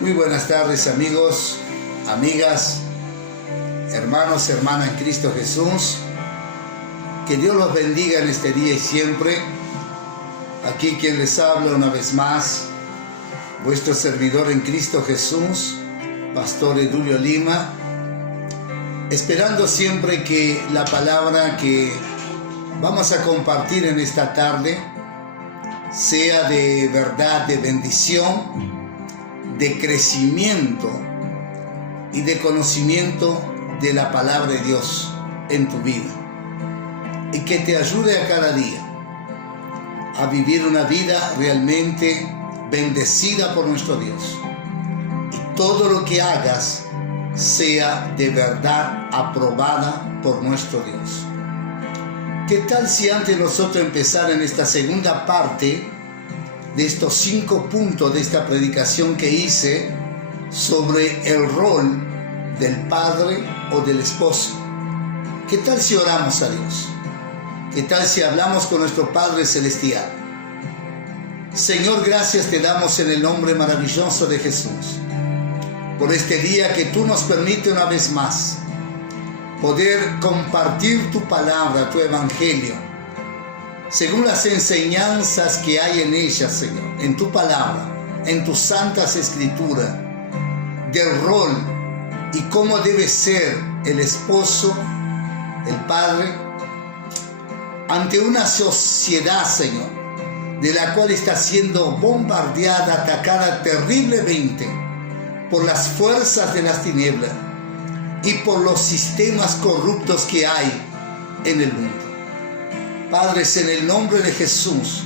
Muy buenas tardes, amigos, amigas, hermanos, hermanas en Cristo Jesús. Que Dios los bendiga en este día y siempre. Aquí quien les habla una vez más, vuestro servidor en Cristo Jesús, Pastor Edulio Lima, esperando siempre que la palabra que vamos a compartir en esta tarde sea de verdad, de bendición, de crecimiento y de conocimiento de la palabra de Dios en tu vida, y que te ayude a cada día a vivir una vida realmente bendecida por nuestro Dios, y todo lo que hagas sea de verdad aprobada por nuestro Dios. ¿Qué tal si antes de nosotros empezar en esta segunda parte de estos 5 puntos de esta predicación que hice sobre el rol del padre o del esposo? ¿Qué tal si oramos a Dios? ¿Qué tal si hablamos con nuestro Padre Celestial? Señor, gracias te damos en el nombre maravilloso de Jesús por este día que tú nos permites una vez más poder compartir tu palabra, tu evangelio, según las enseñanzas que hay en ella, Señor, en tu palabra, en tus santas escrituras, del rol y cómo debe ser el esposo, el padre, ante una sociedad, Señor, de la cual está siendo bombardeada, atacada terriblemente por las fuerzas de las tinieblas y por los sistemas corruptos que hay en el mundo. Padres, en el nombre de Jesús,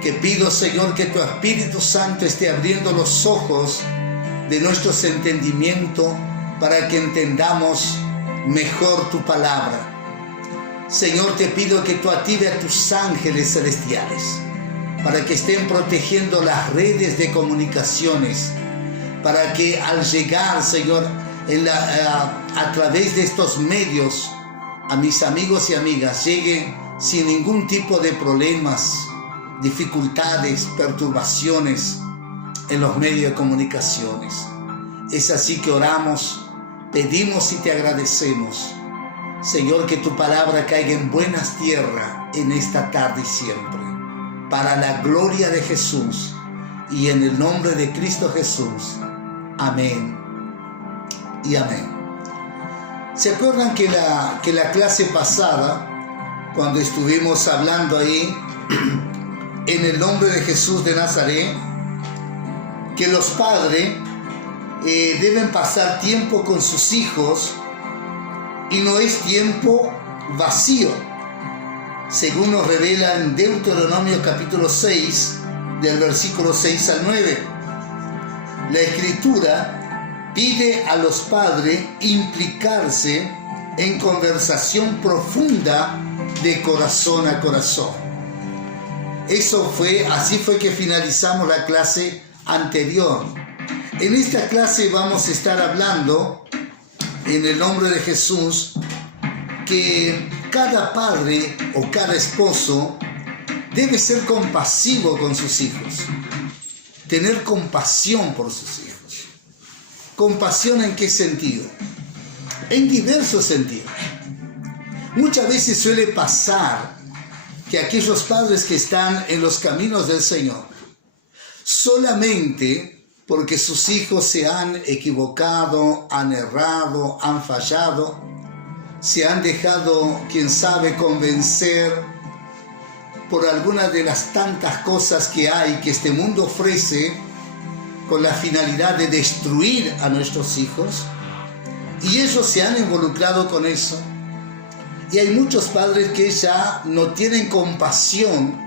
que pido, Señor, que tu Espíritu Santo esté abriendo los ojos de nuestros entendimientos para que entendamos mejor tu palabra. Señor, te pido que tú actives a tus ángeles celestiales para que estén protegiendo las redes de comunicaciones, para que al llegar, Señor, a través de estos medios, a mis amigos y amigas, llegue sin ningún tipo de problemas, dificultades, perturbaciones en los medios de comunicaciones. Es así que oramos, pedimos y te agradecemos, Señor, que tu palabra caiga en buenas tierras en esta tarde y siempre, para la gloria de Jesús y en el nombre de Cristo Jesús. Amén y amén. ¿Se acuerdan que la clase pasada, cuando estuvimos hablando ahí, en el nombre de Jesús de Nazaret, que los padres deben pasar tiempo con sus hijos y no es tiempo vacío, según nos revela en Deuteronomio capítulo 6, del versículo 6 al 9. La Escritura pide a los padres implicarse en conversación profunda de corazón a corazón. Así fue que finalizamos la clase anterior. En esta clase vamos a estar hablando, en el nombre de Jesús, que cada padre o cada esposo debe ser compasivo con sus hijos, tener compasión por sus hijos. ¿Compasión en qué sentido? En diversos sentidos. Muchas veces suele pasar que aquellos padres que están en los caminos del Señor, solamente porque sus hijos se han equivocado, han errado, han fallado, se han dejado, quién sabe, convencer por alguna de las tantas cosas que hay que este mundo ofrece con la finalidad de destruir a nuestros hijos, y ellos se han involucrado con eso. Y hay muchos padres que ya no tienen compasión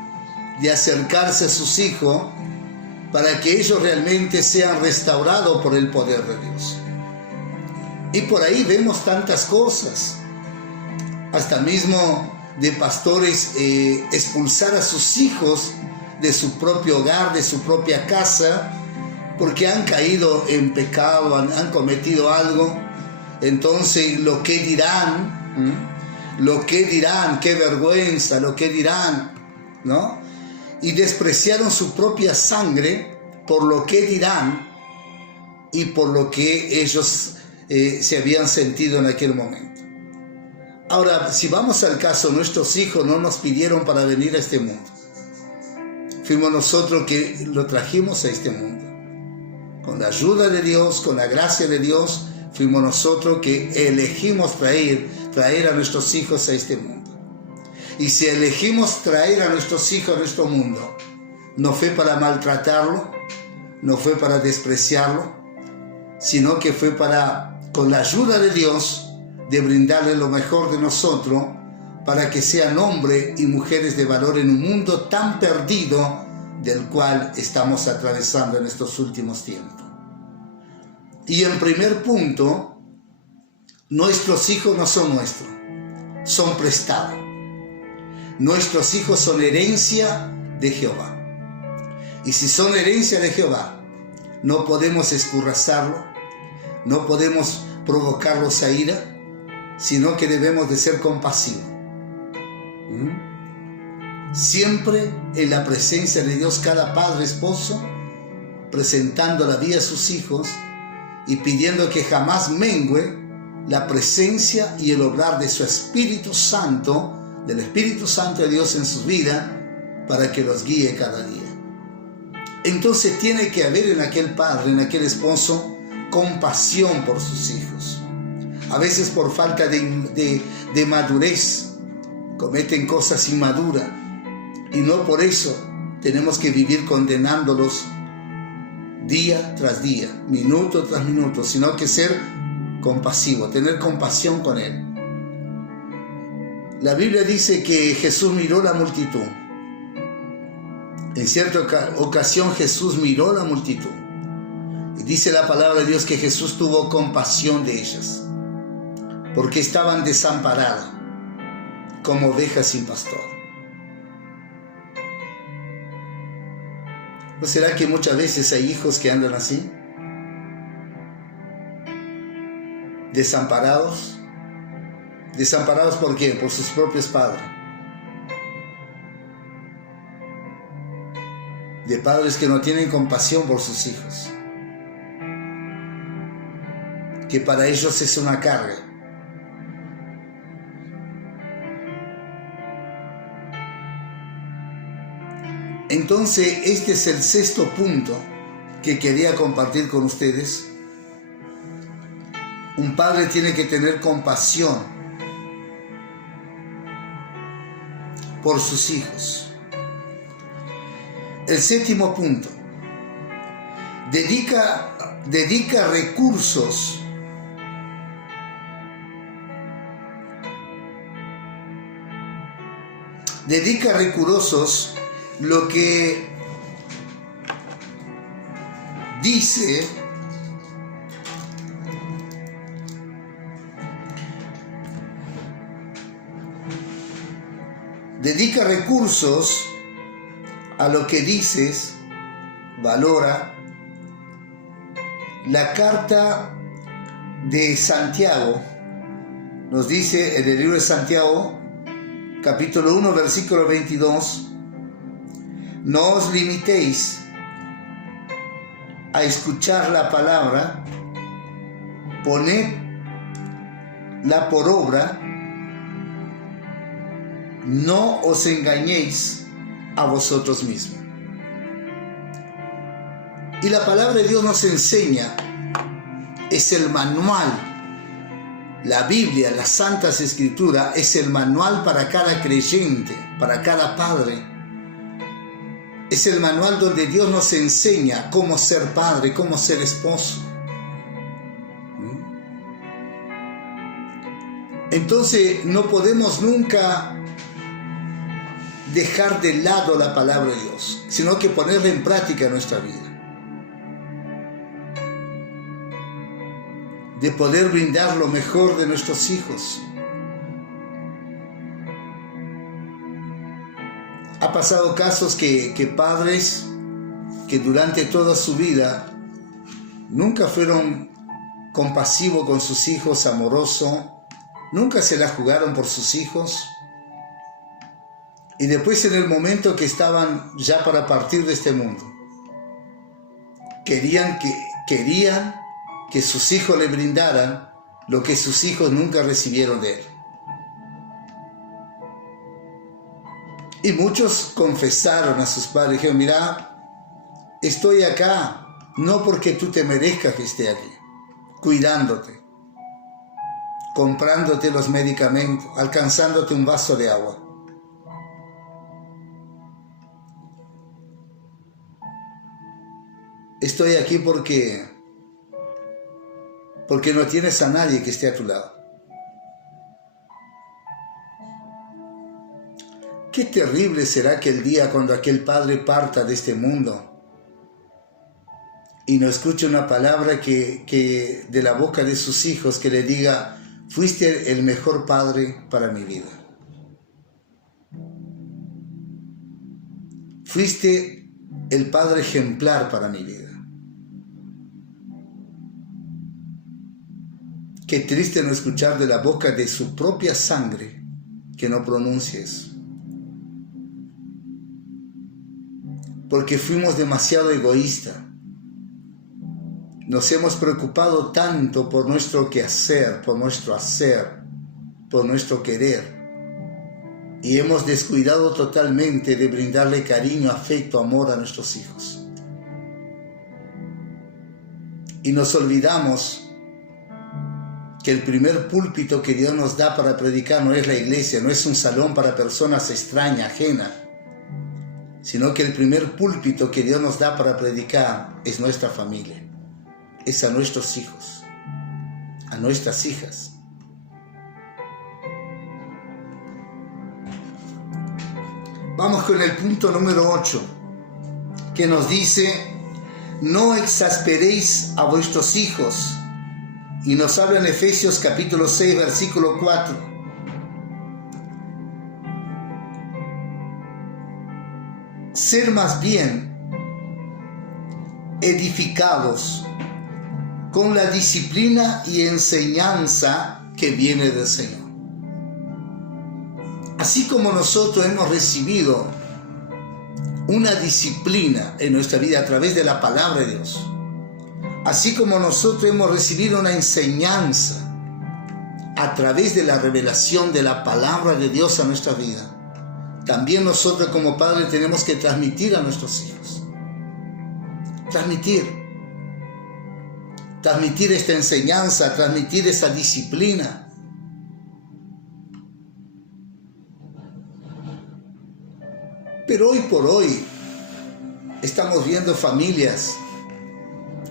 de acercarse a sus hijos para que ellos realmente sean restaurados por el poder de Dios. Y por ahí vemos tantas cosas, hasta mismo de pastores expulsar a sus hijos de su propio hogar, de su propia casa, porque han caído en pecado, han cometido algo. Entonces, lo que dirán, qué vergüenza, lo que dirán, ¿no? Y despreciaron su propia sangre por lo que dirán, y por lo que ellos se habían sentido en aquel momento. Ahora, si vamos al caso, nuestros hijos no nos pidieron para venir a este mundo. Fuimos nosotros que lo trajimos a este mundo. Con la ayuda de Dios, con la gracia de Dios, fuimos nosotros que elegimos traer a nuestros hijos a este mundo. Y si elegimos traer a nuestros hijos a nuestro mundo, no fue para maltratarlo, no fue para despreciarlo, sino que fue para, con la ayuda de Dios, de brindarle lo mejor de nosotros para que sean hombres y mujeres de valor en un mundo tan perdido del cual estamos atravesando en estos últimos tiempos. Y en primer punto, nuestros hijos no son nuestros, son prestados. Nuestros hijos son herencia de Jehová. Y si son herencia de Jehová, no podemos escurrazarlo, no podemos provocarlos a ira, sino que debemos de ser compasivos. Siempre en la presencia de Dios, cada padre, esposo, presentando la vida a sus hijos y pidiendo que jamás mengue la presencia y el obrar de su Espíritu Santo, del Espíritu Santo de Dios en sus vidas, para que los guíe cada día. Entonces tiene que haber en aquel padre, en aquel esposo, compasión por sus hijos. A veces por falta de madurez cometen cosas inmaduras y no por eso tenemos que vivir condenándolos día tras día, minuto tras minuto, sino que ser compasivo, tener compasión con él. La Biblia dice que Jesús miró la multitud. En cierta ocasión Jesús miró la multitud y dice la palabra de Dios que Jesús tuvo compasión de ellas, porque estaban desamparados como ovejas sin pastor. ¿No será que muchas veces hay hijos que andan así? Desamparados. ¿Desamparados por qué? Por sus propios padres. De padres que no tienen compasión por sus hijos, que para ellos es una carga. Entonces, este es el sexto punto que quería compartir con ustedes. Un padre tiene que tener compasión por sus hijos. El séptimo punto. Dedica recursos lo que dice dedica recursos a lo que dices, valora. La carta de Santiago nos dice en el libro de Santiago, capítulo 1, versículo 22, no os limitéis a escuchar la palabra, ponedla por obra, no os engañéis a vosotros mismos. Y la palabra de Dios nos enseña, es el manual. La Biblia, las Santas Escrituras, es el manual para cada creyente, para cada padre. Es el manual donde Dios nos enseña cómo ser padre, cómo ser esposo. Entonces no podemos nunca dejar de lado la palabra de Dios, sino que ponerla en práctica en nuestra vida. De poder brindar lo mejor de nuestros hijos. Ha pasado casos que padres que durante toda su vida nunca fueron compasivos con sus hijos, amorosos, nunca se la jugaron por sus hijos, y después en el momento que estaban ya para partir de este mundo, querían que sus hijos le brindaran lo que sus hijos nunca recibieron de él. Y muchos confesaron a sus padres, dijeron, mira, estoy acá, no porque tú te merezcas que esté aquí, cuidándote, comprándote los medicamentos, alcanzándote un vaso de agua. Estoy aquí porque no tienes a nadie que esté a tu lado. Qué terrible será aquel día cuando aquel padre parta de este mundo y no escuche una palabra que de la boca de sus hijos que le diga, fuiste el mejor padre para mi vida. Fuiste el padre ejemplar para mi vida. Qué triste no escuchar de la boca de su propia sangre que no pronuncie eso. Porque fuimos demasiado egoístas. Nos hemos preocupado tanto por nuestro quehacer, por nuestro hacer, por nuestro querer. Y hemos descuidado totalmente de brindarle cariño, afecto, amor a nuestros hijos. Y nos olvidamos que el primer púlpito que Dios nos da para predicar no es la iglesia, no es un salón para personas extrañas, ajenas, sino que el primer púlpito que Dios nos da para predicar es nuestra familia, es a nuestros hijos, a nuestras hijas. Vamos con el punto número 8, que nos dice, no exasperéis a vuestros hijos. Y nos habla en Efesios capítulo 6, versículo 4. Ser más bien edificados con la disciplina y enseñanza que viene del Señor. Así como nosotros hemos recibido una disciplina en nuestra vida a través de la palabra de Dios, así como nosotros hemos recibido una enseñanza a través de la revelación de la palabra de Dios a nuestra vida, también nosotros como padres tenemos que transmitir a nuestros hijos. Transmitir esta enseñanza, transmitir esa disciplina. Pero hoy por hoy estamos viendo familias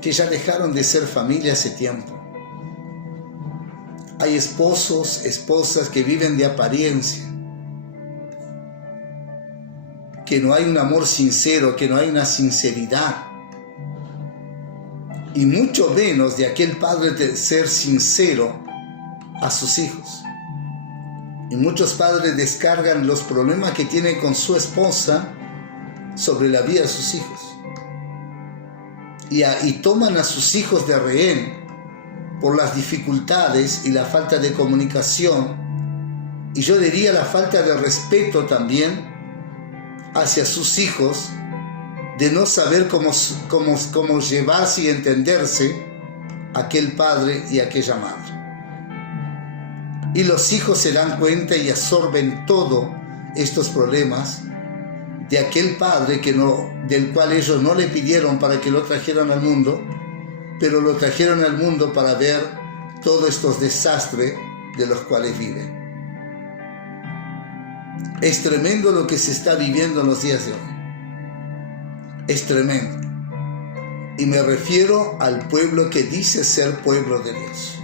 que ya dejaron de ser familia hace tiempo. Hay esposos, esposas que viven de apariencia, que no hay un amor sincero, que no hay una sinceridad, y mucho menos de aquel padre de ser sincero a sus hijos. Y muchos padres descargan los problemas que tienen con su esposa sobre la vida de sus hijos. Y toman a sus hijos de rehén por las dificultades y la falta de comunicación, y yo diría la falta de respeto también hacia sus hijos, de no saber cómo llevarse y entenderse aquel padre y aquella madre. Y los hijos se dan cuenta y absorben todos estos problemas de aquel padre del cual ellos no le pidieron para que lo trajeran al mundo, pero lo trajeron al mundo para ver todos estos desastres de los cuales viven. Es tremendo lo que se está viviendo en los días de hoy. Es tremendo. Y me refiero al pueblo que dice ser pueblo de Dios.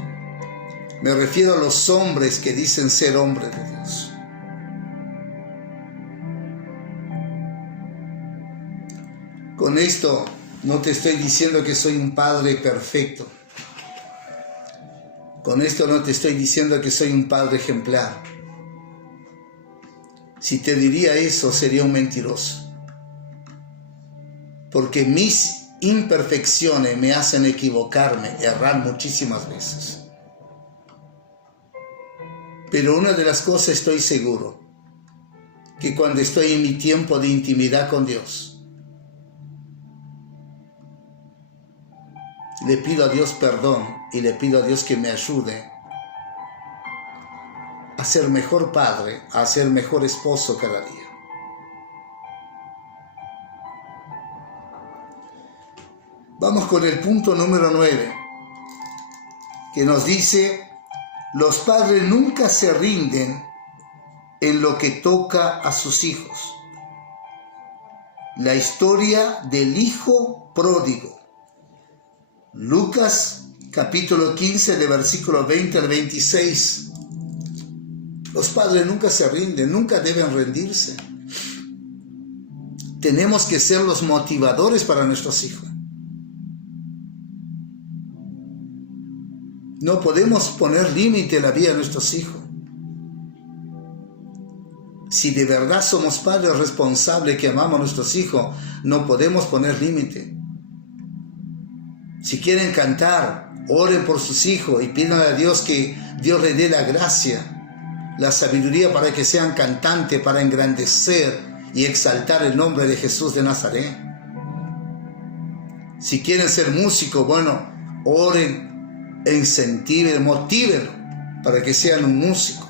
Me refiero a los hombres que dicen ser hombres de Dios. Con esto no te estoy diciendo que soy un padre perfecto. Con esto no te estoy diciendo que soy un padre ejemplar. Si te diría eso, sería un mentiroso. Porque mis imperfecciones me hacen equivocarme, errar muchísimas veces. Pero una de las cosas estoy seguro, que cuando estoy en mi tiempo de intimidad con Dios, Le pido a Dios perdón y le pido a Dios que me ayude a ser mejor padre, a ser mejor esposo cada día. Vamos con el punto número 9, que nos dice: los padres nunca se rinden en lo que toca a sus hijos. La historia del hijo pródigo. Lucas capítulo 15, de versículo 20 al 26. Los padres nunca se rinden, nunca deben rendirse. Tenemos que ser los motivadores para nuestros hijos. No podemos poner límite a la vida de nuestros hijos. Si de verdad somos padres responsables que amamos a nuestros hijos, no podemos poner límite. Si quieren cantar, oren por sus hijos y pidan a Dios que Dios les dé la gracia, la sabiduría para que sean cantantes, para engrandecer y exaltar el nombre de Jesús de Nazaret. Si quieren ser músicos, bueno, oren, incentiven, motívenlo para que sean un músico.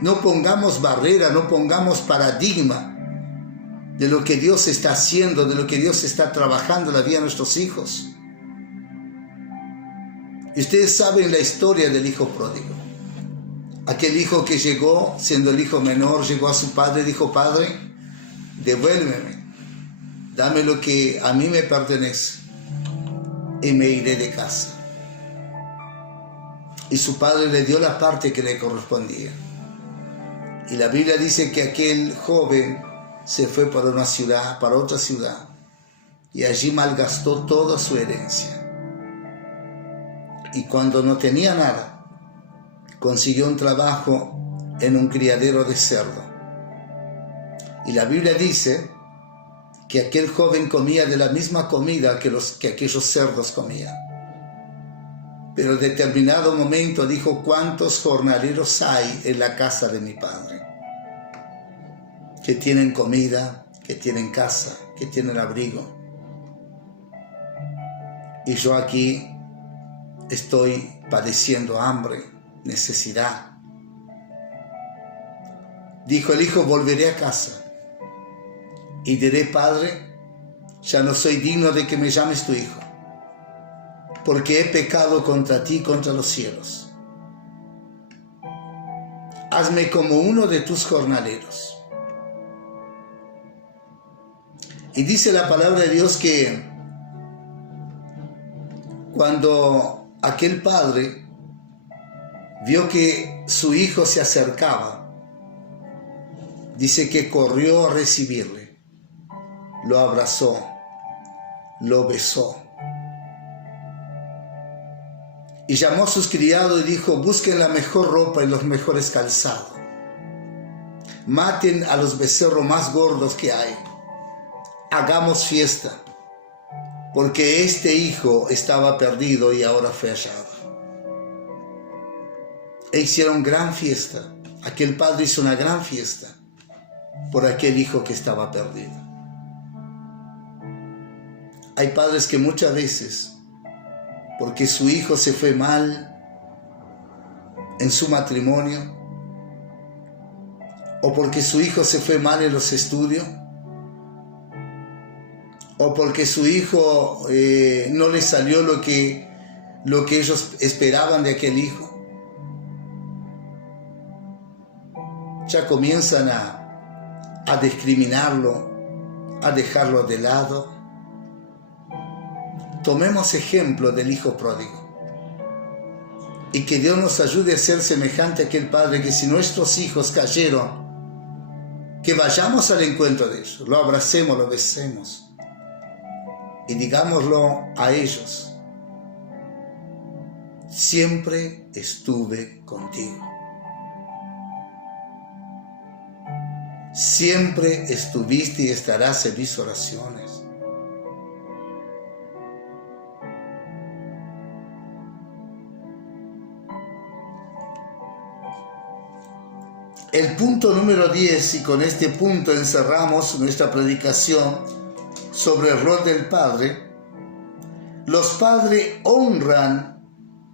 No pongamos barrera, no pongamos paradigma de lo que Dios está haciendo, de lo que Dios está trabajando en la vida de nuestros hijos. Y ustedes saben la historia del hijo pródigo. Aquel hijo que llegó, siendo el hijo menor, llegó a su padre y dijo: Padre, devuélveme, dame lo que a mí me pertenece y me iré de casa. Y su padre le dio la parte que le correspondía. Y la Biblia dice que aquel joven se fue para una ciudad, para otra ciudad, y allí malgastó toda su herencia. Y cuando no tenía nada, consiguió un trabajo en un criadero de cerdo. Y la Biblia dice que aquel joven comía de la misma comida que aquellos cerdos comían. Pero en determinado momento dijo: ¿cuántos jornaleros hay en la casa de mi padre? Que tienen comida, que tienen casa, que tienen abrigo. Y yo aquí estoy padeciendo hambre, necesidad. Dijo el hijo: volveré a casa y diré: Padre, ya no soy digno de que me llames tu hijo, porque he pecado contra ti y contra los cielos. Hazme como uno de tus jornaleros. Y dice la palabra de Dios que cuando aquel padre vio que su hijo se acercaba, dice que corrió a recibirle, lo abrazó, lo besó. Y llamó a sus criados y dijo: busquen la mejor ropa y los mejores calzados. Maten a los becerros más gordos que hay. Hagamos fiesta, porque este hijo estaba perdido y ahora fue hallado. E hicieron gran fiesta. Aquel padre hizo una gran fiesta por aquel hijo que estaba perdido. Hay padres que muchas veces, porque su hijo se fue mal en su matrimonio, o porque su hijo se fue mal en los estudios, o porque su hijo no le salió lo que ellos esperaban de aquel hijo, ya comienzan a discriminarlo, a dejarlo de lado. Tomemos ejemplo del hijo pródigo y que Dios nos ayude a ser semejante a aquel padre, que si nuestros hijos cayeron, que vayamos al encuentro de ellos, lo abracemos, lo besemos y digámoslo a ellos: siempre estuve contigo. Siempre estuviste y estarás en mis oraciones. El punto número 10, y con este punto encerramos nuestra predicación sobre el rol del padre. ¿Los padres honran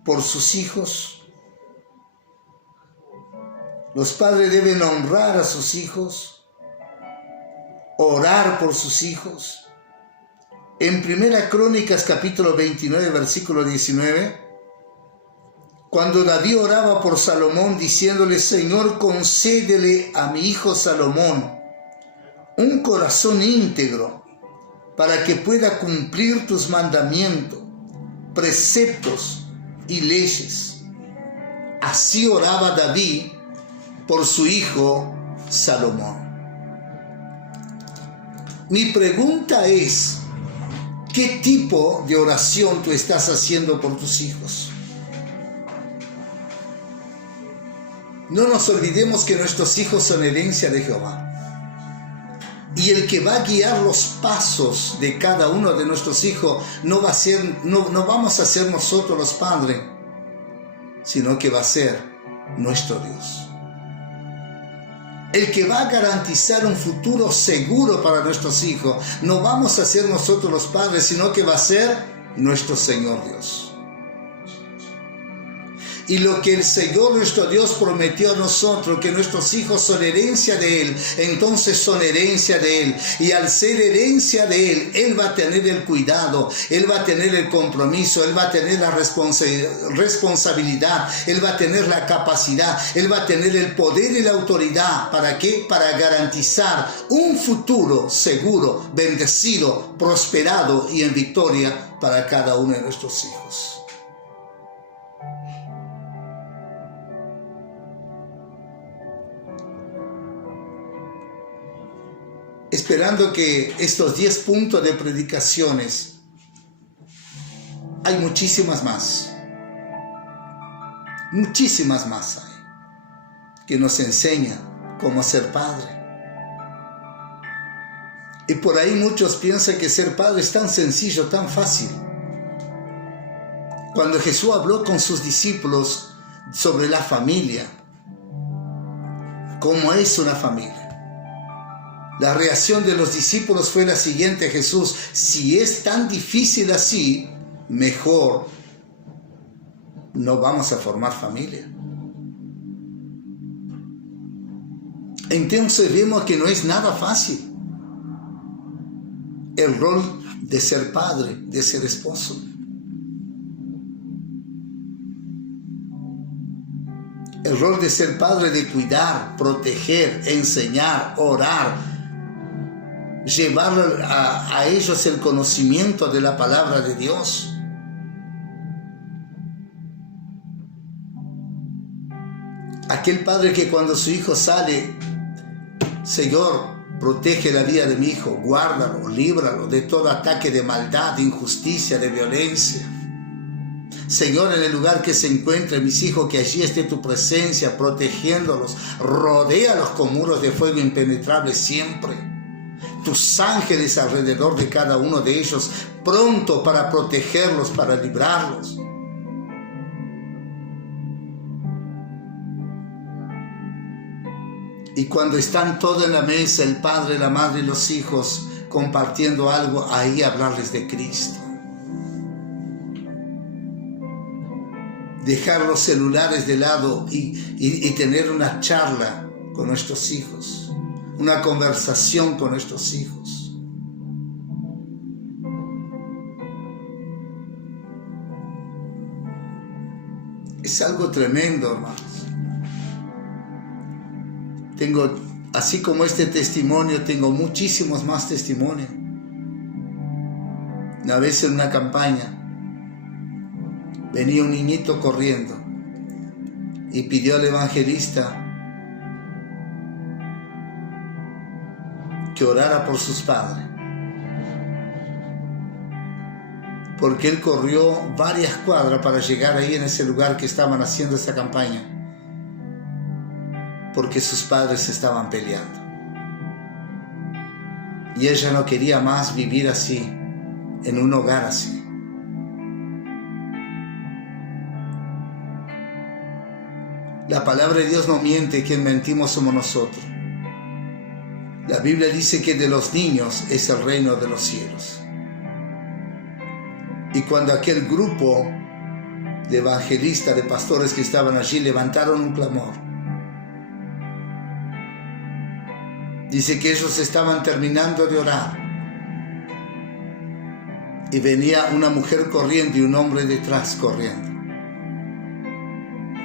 por sus hijos? Los padres deben honrar a sus hijos, orar por sus hijos. En Primera Crónicas capítulo 29, versículo 19, cuando David oraba por Salomón diciéndole: Señor, concédele a mi hijo Salomón un corazón íntegro para que pueda cumplir tus mandamientos, preceptos y leyes. Así oraba David por su hijo Salomón. Mi pregunta es: ¿qué tipo de oración tú estás haciendo por tus hijos? No nos olvidemos que nuestros hijos son herencia de Jehová. Y el que va a guiar los pasos de cada uno de nuestros hijos no vamos a ser nosotros los padres, sino que va a ser nuestro Dios. El que va a garantizar un futuro seguro para nuestros hijos no vamos a ser nosotros los padres, sino que va a ser nuestro Señor Dios. Y lo que el Señor nuestro Dios prometió a nosotros, que nuestros hijos son herencia de Él, entonces son herencia de Él. Y al ser herencia de Él, Él va a tener el cuidado, Él va a tener el compromiso, Él va a tener la responsabilidad, Él va a tener la capacidad, Él va a tener el poder y la autoridad. ¿Para qué? Para garantizar un futuro seguro, bendecido, prosperado y en victoria para cada uno de nuestros hijos. Esperando que estos 10 puntos de predicaciones, hay muchísimas más hay, que nos enseñan cómo ser padre. Y por ahí muchos piensan que ser padre es tan sencillo, tan fácil. Cuando Jesús habló con sus discípulos sobre la familia, cómo es una familia, la reacción de los discípulos fue la siguiente: Jesús, si es tan difícil así, mejor no vamos a formar familia. Entonces vemos que no es nada fácil el rol de ser padre, de ser esposo. El rol de ser padre, de cuidar, proteger, enseñar, orar, llevar a ellos el conocimiento de la palabra de Dios. Aquel padre que cuando su hijo sale: Señor, protege la vida de mi hijo, guárdalo, líbralo de todo ataque de maldad, de injusticia, de violencia. Señor, en el lugar que se encuentren mis hijos, que allí esté tu presencia protegiéndolos, rodéalos con muros de fuego impenetrables siempre. Tus ángeles alrededor de cada uno de ellos, pronto para protegerlos, para librarlos. Y cuando están todos en la mesa, el padre, la madre y los hijos compartiendo algo, ahí hablarles de Cristo. Dejar los celulares de lado y tener una charla con nuestros hijos, una conversación con nuestros hijos. Es algo tremendo, hermanos. Así como este testimonio, tengo muchísimos más testimonios. Una vez en una campaña, venía un niñito corriendo y pidió al evangelista que orara por sus padres, porque él corrió varias cuadras para llegar ahí en ese lugar que estaban haciendo esa campaña, porque sus padres estaban peleando y ella no quería más vivir así, en un hogar así. La palabra de Dios no miente, quien mentimos somos nosotros. La Biblia dice que de los niños es el reino de los cielos. Y cuando aquel grupo de evangelistas, de pastores que estaban allí, levantaron un clamor, dice que ellos estaban terminando de orar y venía una mujer corriendo y un hombre detrás corriendo.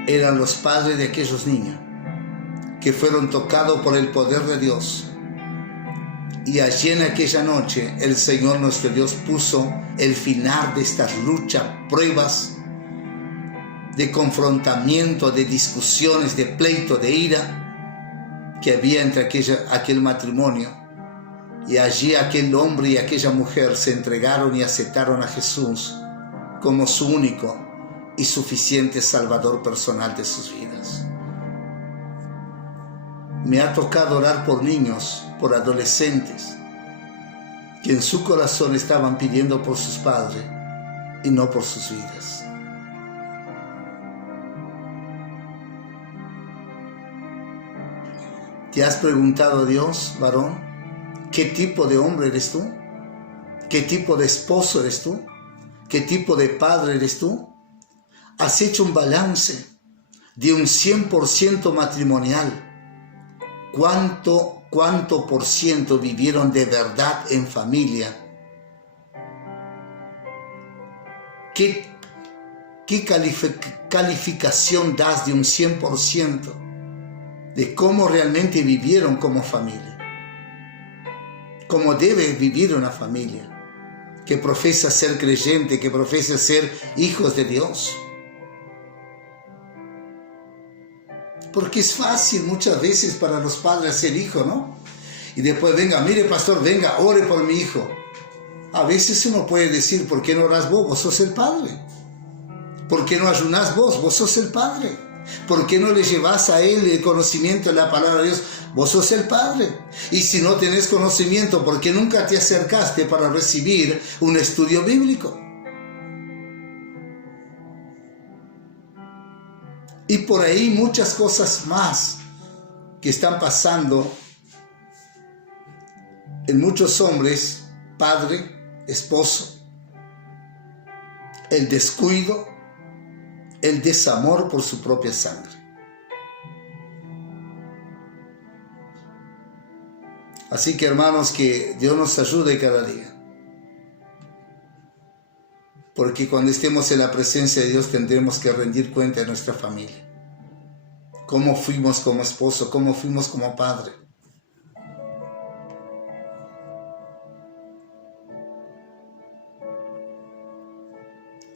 Eran los padres de aquellos niños que fueron tocados por el poder de Dios. Y allí en aquella noche el Señor nuestro Dios puso el final de estas luchas, pruebas, de confrontamiento, de discusiones, de pleito, de ira que había entre aquel matrimonio. Y allí aquel hombre y aquella mujer se entregaron y aceptaron a Jesús como su único y suficiente Salvador personal de sus vidas. Me ha tocado orar por niños, por adolescentes, que en su corazón estaban pidiendo por sus padres y no por sus vidas. ¿Te has preguntado a Dios, varón, qué tipo de hombre eres tú? ¿Qué tipo de esposo eres tú? ¿Qué tipo de padre eres tú? ¿Has hecho un balance de un 100% matrimonial? ¿Cuánto por ciento vivieron de verdad en familia? ¿Qué calificación das de un 100% de cómo realmente vivieron como familia? ¿Cómo debe vivir una familia que profesa ser creyente, que profesa ser hijos de Dios? Porque es fácil muchas veces para los padres ser hijo, ¿no? Y después, venga, mire pastor, venga, ore por mi hijo. A veces uno puede decir, ¿por qué no orás vos? Vos sos el padre. ¿Por qué no ayunás vos? Vos sos el padre. ¿Por qué no le llevas a él el conocimiento de la palabra de Dios? Vos sos el padre. Y si no tenés conocimiento, ¿por qué nunca te acercaste para recibir un estudio bíblico? Y por ahí muchas cosas más que están pasando en muchos hombres, padre, esposo, el descuido, el desamor por su propia sangre. Así que hermanos, que Dios nos ayude cada día. Porque cuando estemos en la presencia de Dios tendremos que rendir cuenta de nuestra familia. Cómo fuimos como esposo, cómo fuimos como padre.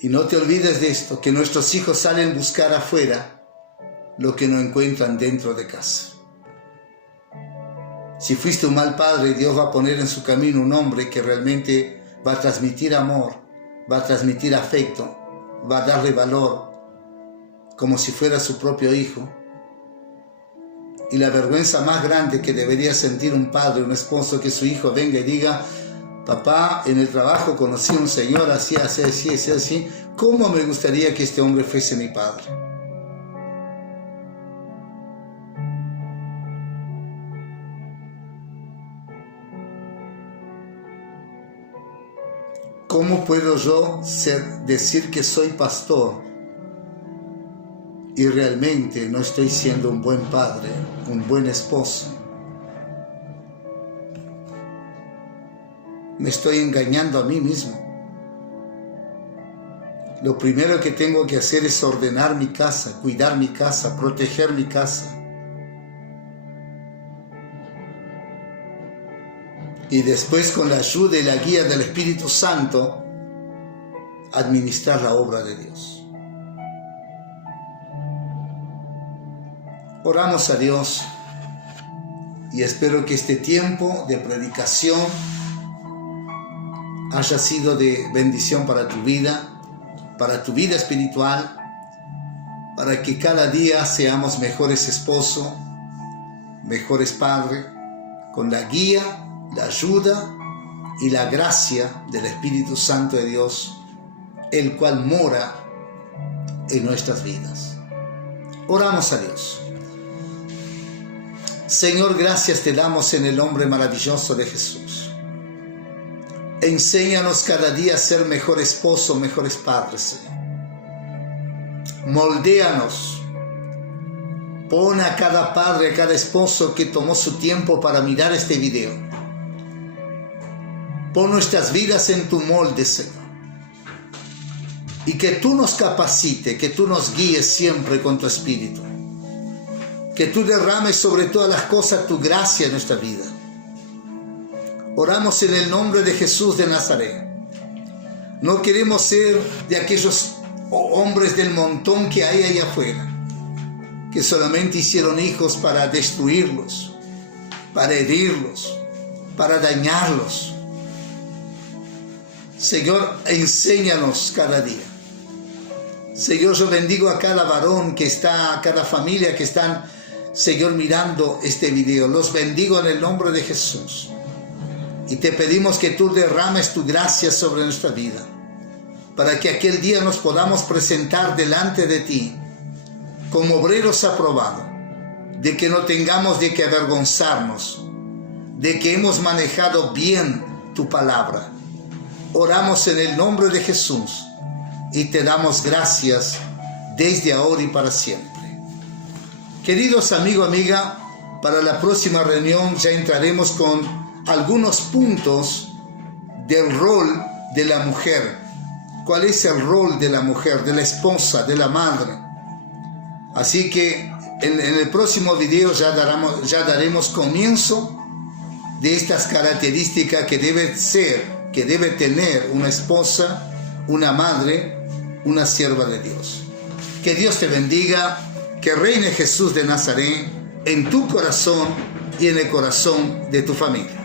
Y no te olvides de esto, que nuestros hijos salen a buscar afuera lo que no encuentran dentro de casa. Si fuiste un mal padre, Dios va a poner en su camino un hombre que realmente va a transmitir amor, va a transmitir afecto, va a darle valor, como si fuera su propio hijo. Y la vergüenza más grande que debería sentir un padre, un esposo, que su hijo venga y diga, papá, en el trabajo conocí a un señor así, así, así, así, así. ¿Cómo me gustaría que este hombre fuese mi padre? ¿Cómo puedo yo decir que soy pastor y realmente no estoy siendo un buen padre, un buen esposo? Me estoy engañando a mí mismo. Lo primero que tengo que hacer es ordenar mi casa, cuidar mi casa, proteger mi casa. Y después, con la ayuda y la guía del Espíritu Santo, administrar la obra de Dios. Oramos a Dios y espero que este tiempo de predicación haya sido de bendición para tu vida espiritual, para que cada día seamos mejores esposos, mejores padres, con la guía, la ayuda y la gracia del Espíritu Santo de Dios, el cual mora en nuestras vidas. Oramos a Dios. Señor, gracias te damos en el nombre maravilloso de Jesús. enséñanos cada día a ser mejor esposo, mejores padres, Señor. Moldéanos. Pon a cada padre, a cada esposo que tomó su tiempo para mirar este video. Pon nuestras vidas en tu molde, Señor. Y que tú nos capacites, que tú nos guíes siempre con tu Espíritu. Que tú derrames sobre todas las cosas tu gracia en nuestra vida. Oramos en el nombre de Jesús de Nazaret. No queremos ser de aquellos hombres del montón que hay allá afuera, que solamente hicieron hijos para destruirlos, para herirlos, para dañarlos. Señor, enséñanos cada día. Señor, yo bendigo a cada varón que está, a cada familia que están, Señor, mirando este video. Los bendigo en el nombre de Jesús. Y te pedimos que tú derrames tu gracia sobre nuestra vida, para que aquel día nos podamos presentar delante de ti como obreros aprobados, de que no tengamos de qué avergonzarnos, de que hemos manejado bien tu palabra. Oramos en el nombre de Jesús y te damos gracias desde ahora y para siempre. Queridos amigos, amiga, para la próxima reunión ya entraremos con algunos puntos del rol de la mujer. ¿Cuál es el rol de la mujer, de la esposa, de la madre? Así que en el próximo video ya daremos comienzo de estas características que debe tener una esposa, una madre, una sierva de Dios. Que Dios te bendiga, que reine Jesús de Nazaret en tu corazón y en el corazón de tu familia.